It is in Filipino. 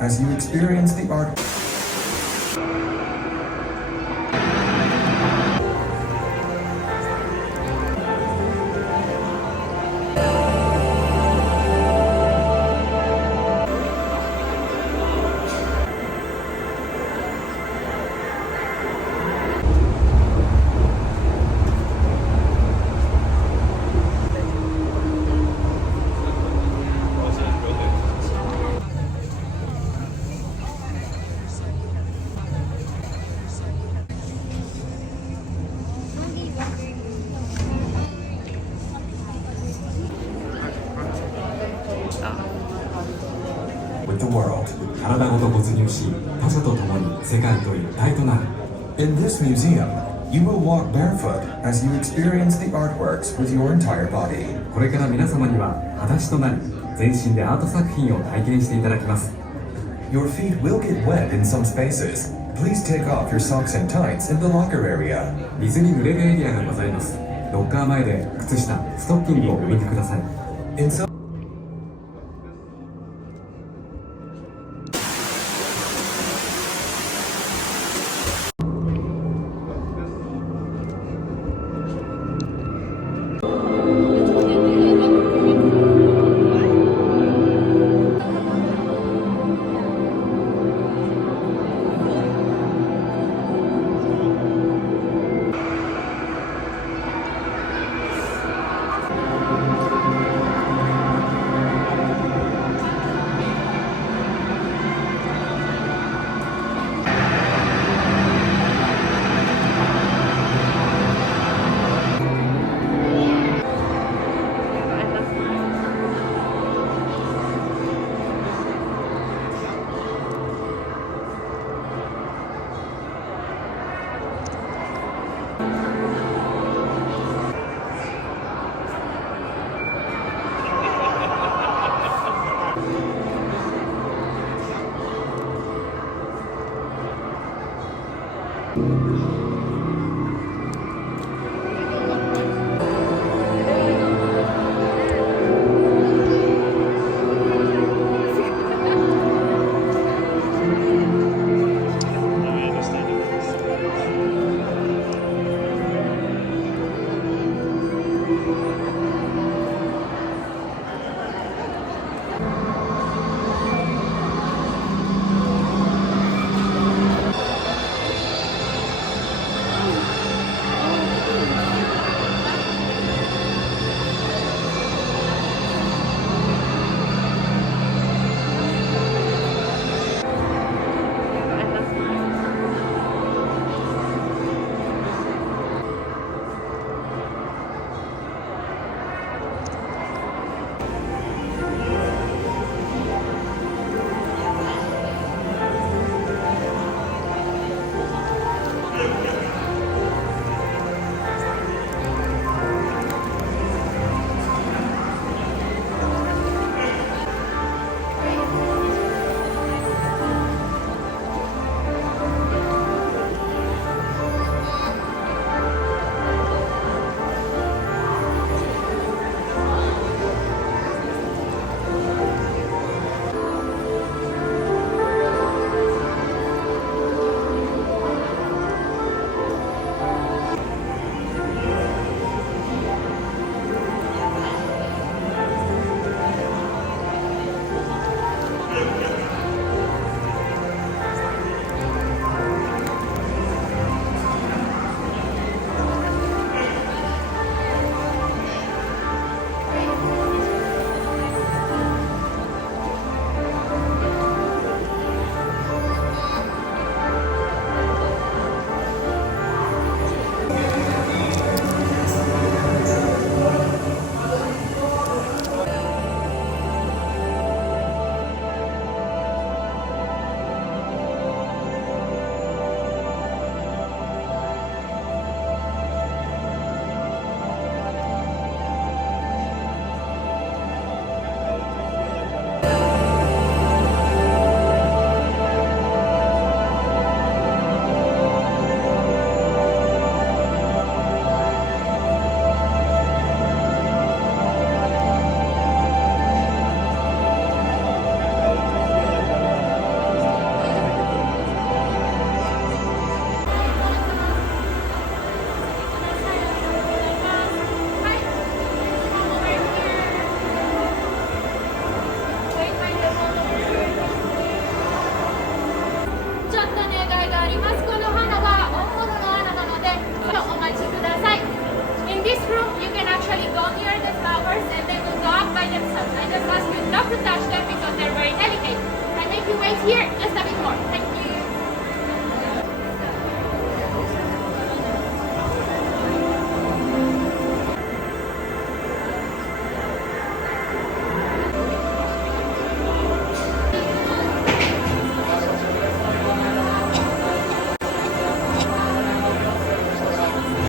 as you experience the art. With the world 体ごと没入し他者と共に世界と一体となる In this museum, you will walk barefoot as you experience the artworks with your entire body. これから皆様には裸足となり全身でアート作品を体験していただきます Your feet will get wet in some spaces. Please take off your socks and tights in the locker area. 水に濡れるエリアがございますロッカー前で靴下ストッキングを脱いでください In some Thank